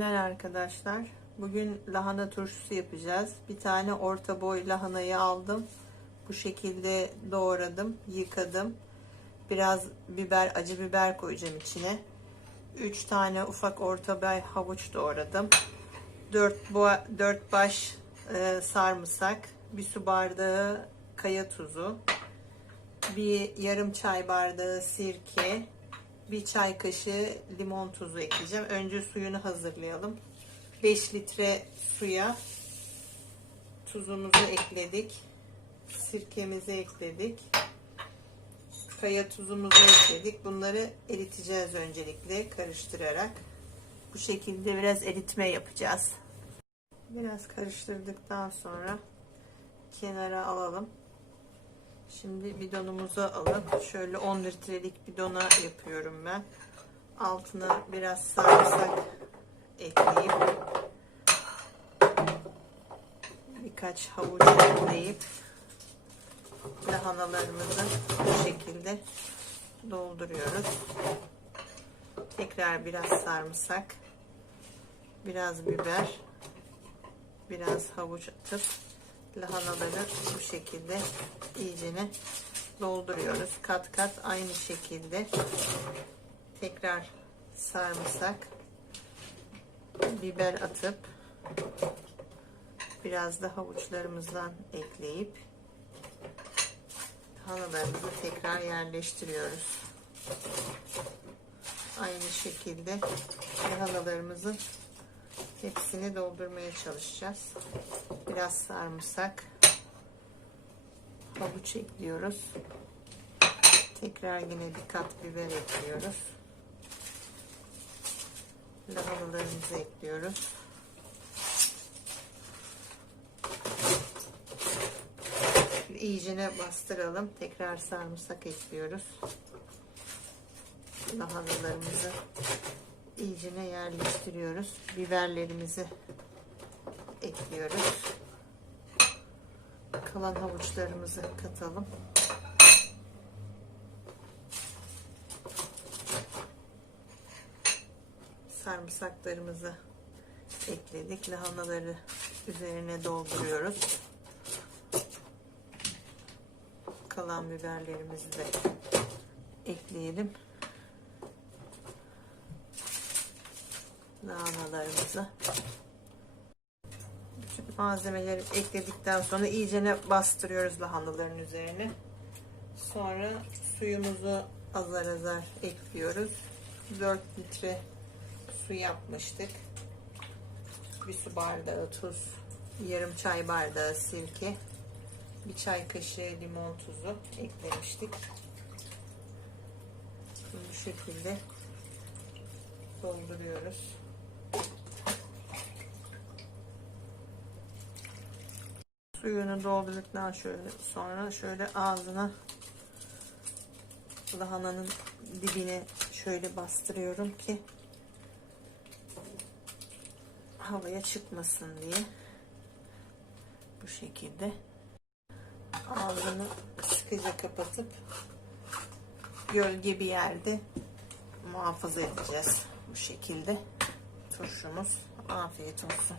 günler arkadaşlar. Bugün lahana turşusu yapacağız. Bir tane orta boy lahanayı aldım. Bu şekilde doğradım, yıkadım. Biraz biber, acı biber koyacağım içine. 3 tane ufak orta boy havuç doğradım. 4 boğa, 4 baş e, sarımsak, bir su bardağı kaya tuzu, bir yarım çay bardağı sirke, bir çay kaşığı limon tuzu ekleyeceğim. Önce suyunu hazırlayalım. 5 litre suya tuzumuzu ekledik. Sirkemizi ekledik. Kaya tuzumuzu ekledik. Bunları eriteceğiz öncelikle karıştırarak. Bu şekilde biraz eritme yapacağız. Biraz karıştırdıktan sonra kenara alalım. Şimdi bidonumuzu alıp şöyle 10 litrelik bidona yapıyorum ben. Altına biraz sarımsak ekleyip birkaç havuç ekleyip lahanalarımızı bu şekilde dolduruyoruz. Tekrar biraz sarımsak, biraz biber, biraz havuç atıp lahanaları bu şekilde iyicene dolduruyoruz. Kat kat aynı şekilde tekrar sarımsak, biber atıp biraz da havuçlarımızdan ekleyip lahanalarımızı tekrar yerleştiriyoruz. Aynı şekilde lahanalarımızın hepsini doldurmaya çalışacağız. Biraz sarımsak, havuç ekliyoruz. Tekrar yine bir kat biber ekliyoruz. Lahanalarımızı ekliyoruz. İyicene bastıralım. Tekrar sarımsak ekliyoruz. Lahanalarımızı yerleştiriyoruz. Biberlerimizi ekliyoruz. Kalan havuçlarımızı katalım. Sarımsaklarımızı ekledik. Lahanaları üzerine dolduruyoruz. Kalan biberlerimizi de ekleyelim. Lahanalarımızı bütün malzemeleri ekledikten sonra iyicene bastırıyoruz lahanaların üzerine. Sonra suyumuzu azar azar ekliyoruz. 4 litre su yapmıştık. Bir su bardağı tuz, yarım çay bardağı sirke, bir çay kaşığı limon tuzu eklemiştik. Bu şekilde dolduruyoruz. Suyunu doldurduktan şöyle sonra şöyle ağzına lahananın dibine şöyle bastırıyorum ki havaya çıkmasın diye. Bu şekilde ağzını sıkıca kapatıp gölge bir yerde muhafaza edeceğiz. Bu şekilde turşumuz afiyet olsun